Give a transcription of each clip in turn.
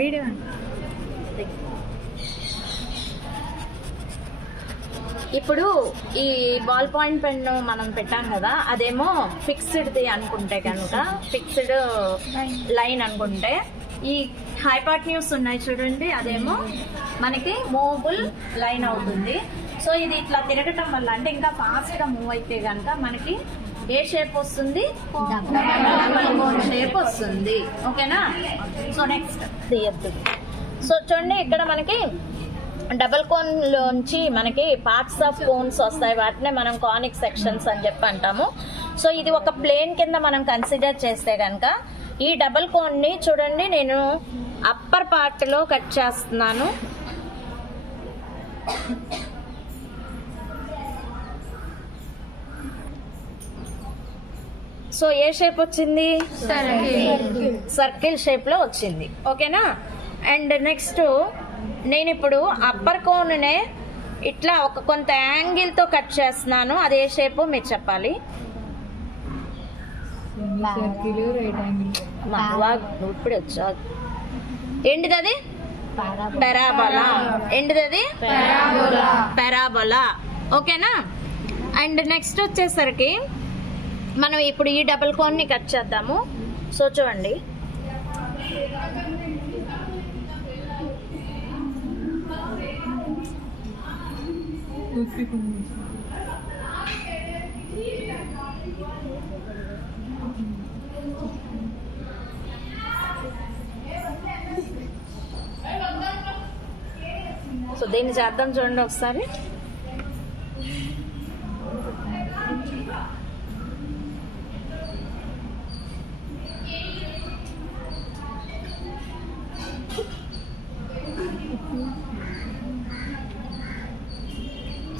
Video ఇప్పుడు ఈ ball point pen మనం పెట్టాం కదా, అదేమో ఫిక్స్డ్ది అనుకుంటే కనుక, ఫిక్స్డ్ లైన్ అనుకుంటే, ఈ హైపాట్న్యూస్ ఉన్నాయి చూడండి, అదేమో మనకి మూవబుల్ లైన్ అవుతుంది. సో ఇది ఇట్లా తిరగటం వల్ల, అంటే ఇంకా ఫాస్ట్ గా మూవ్ అయితే కనుక మనకి ఏ షేప్ వస్తుంది? డబల్ కోన్ షేప్ వస్తుంది. ఓకేనా? So next తీయద్దు. సో చూడండి, ఇక్కడ మనకి డబల్ కోన్ లోంచి మనకి పార్ట్స్ ఆఫ్ కోన్స్ వస్తాయి, వాటినే మనం కానిక్ సెక్షన్స్ అని చెప్పి అంటాము. సో ఇది ఒక ప్లేన్ కింద మనం కన్సిడర్ చేస్తే కనుక, ఈ డబల్ కోన్ ని చూడండి, నేను అప్పర్ పార్ట్ లో కట్ చేస్తున్నాను. సో ఏ షేప్ వచ్చింది? సర్కిల్ షేప్ లో వచ్చింది. ఓకేనా? అండ్ నెక్స్ట్ నేను ఇప్పుడు అప్పర్ కోన్ నే ఇట్లా ఒక కొంత యాంగిల్ తో కట్ చేస్తున్నాను. అదే షేప్ మీరు చెప్పాలి. ఇప్పుడు వచ్చా ఏంటిది? అది పెరాబోలా. ఏంటిది? అది పెరాబోలా. ఓకేనా? అండ్ నెక్స్ట్ వచ్చేసరికి మనం ఇప్పుడు ఈ డబుల్ కోన్ ని కట్ చేద్దాము. సో చూడండి, సో దీన్ని చేద్దాం చూడండి ఒకసారి.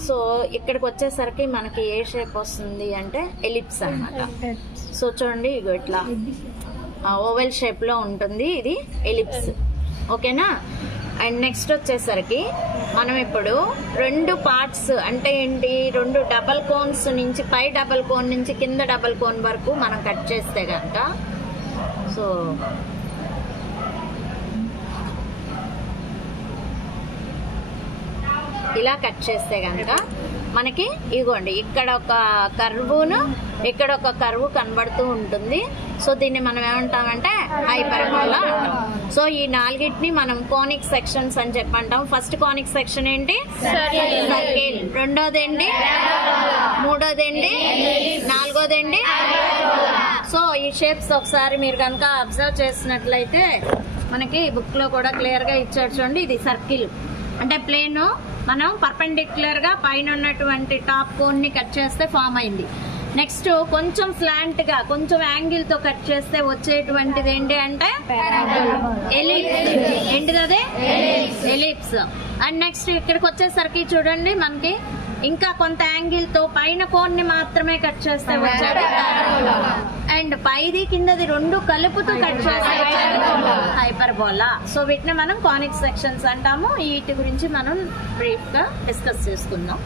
సో ఇక్కడికి వచ్చేసరికి మనకి ఏ షేప్ వస్తుంది అంటే ఎలిప్స్ అన్నమాట. సో చూడండి, ఇగో ఇట్లా ఓవెల్ షేప్ లో ఉంటుంది, ఇది ఎలిప్స్. ఓకేనా? అండ్ నెక్స్ట్ వచ్చేసరికి మనం ఇప్పుడు రెండు పార్ట్స్ అంటే ఏంటి, రెండు డబల్ కోన్స్ నుంచి, పై డబల్ కోన్ నుంచి కింద డబల్ కోన్ వరకు మనం కట్ చేస్తే కనుక, సో ఇలా కట్ చేస్తే కనుక మనకి ఇగోండి, ఇక్కడ ఒక కర్వ్ను, ఇక్కడ ఒక కర్వ్ కనబడుతూ ఉంటుంది. సో దీన్ని మనం ఏమంటామంటే హైపర్బోలా అంటాం. సో ఈ నాలుగిటిని మనం కోనిక్ సెక్షన్స్ అని చెప్పంటాం. ఫస్ట్ కోనిక్ సెక్షన్ ఏంటి? సర్కిల్. రెండోది ఏంటి? మూడోది ఏంటి? నాలుగోది ఏంటి? సో ఈ షేప్స్ ఒకసారి మీరు కనుక అబ్జర్వ్ చేసినట్లయితే మనకి బుక్ లో కూడా క్లియర్ గా ఇచ్చాడు చూడండి. ఇది సర్కిల్ అంటే ప్లేన్, మనం పర్పెండిక్యులర్ గా పైన ఉన్నటువంటి టాప్ కోన్ ని కట్ చేస్తే ఫామ్ అయింది. నెక్స్ట్ కొంచెం స్లాంట్ గా, కొంచెం యాంగిల్ తో కట్ చేస్తే వచ్చేటువంటిది ఏంటి అంటే ఎలిప్స్. ఏంటిది? అదే ఎలిప్స్. అండ్ నెక్స్ట్ ఇక్కడికి వచ్చేసరికి చూడండి, మనకి ఇంకా కొంత యాంగిల్ తో పైన కోన్ ని మాత్రమే కట్ చేస్తే వచ్చేది అండ్ పైది కిందది రెండు కలుపుతూ కట్ చేస్తే హైపర్బోలా. సో వీటిని మనం కానిక్ సెక్షన్స్ అంటాము. వీటి గురించి మనం బ్రీఫ్ గా డిస్కస్ చేసుకుందాం.